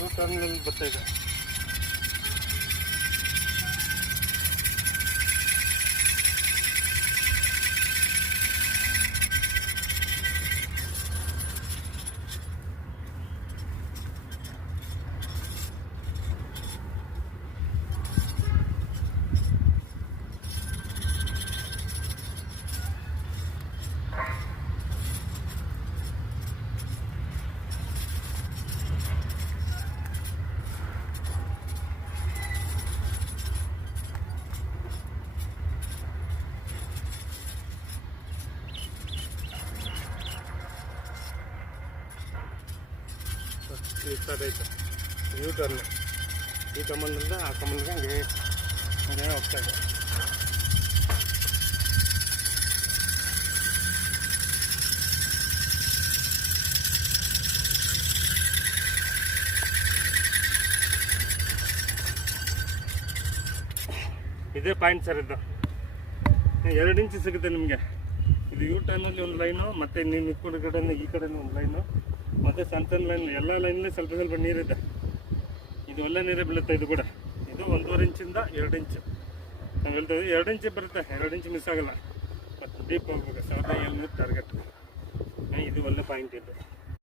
You ಟರ್ನಲ್ಲಿ ಬರ್ತಾ ಇದೆ. Start ಆಯಿತು ಯೂ ಟರ್ನ್. ಈ ಕಮಲ್ನಿಂದ ಆ ಕಮಲ್ಗೆ ಹಂಗೆ ಹೋಗ್ತಾ ಇದೆ. ಇದೇ ಪಾಯಿಂಟ್ ಸರ್. ಇದು 2 ಇಂಚು ಸಿಗುತ್ತೆ ನಿಮಗೆ. ಇದು ಯೂ ಟರ್ನಲ್ಲಿ ಒಂದು ಲೈನು, ಮತ್ತು ನೀವು ನಿಂತ್ಕೊಂಡ ಕಡೆಯಿಂದ ಈ ಕಡೆಯಿಂದ ಒಂದು ಲೈನು, ಮತ್ತು ಸಣ್ಣ ಸಣ್ಣ ಲೈನ್, ಎಲ್ಲ ಲೈನಲ್ಲಿ ಸ್ವಲ್ಪ ಸ್ವಲ್ಪ ನೀರಿದೆ. ಇದು ಒಳ್ಳೆ ನೀರೇ ಬೀಳುತ್ತೆ. ಇದು ಕೂಡ ಇದು 1.5 ಇಂಚಿಂದ 2 ಇಂಚು ನಾವು ಹೇಳ್ತಾ ಇದ್ದೀವಿ. 2 ಇಂಚು ಬರುತ್ತೆ, 2 ಇಂಚು ಮಿಸ್ ಆಗೋಲ್ಲ. ಮತ್ತು ಡೀಪ್ ಹೋಗ್ಬೇಕು. 1700 ಟಾರ್ಗೆಟ್. ಇದು ಒಳ್ಳೆ ಪಾಯಿಂಟ್ ಇದು.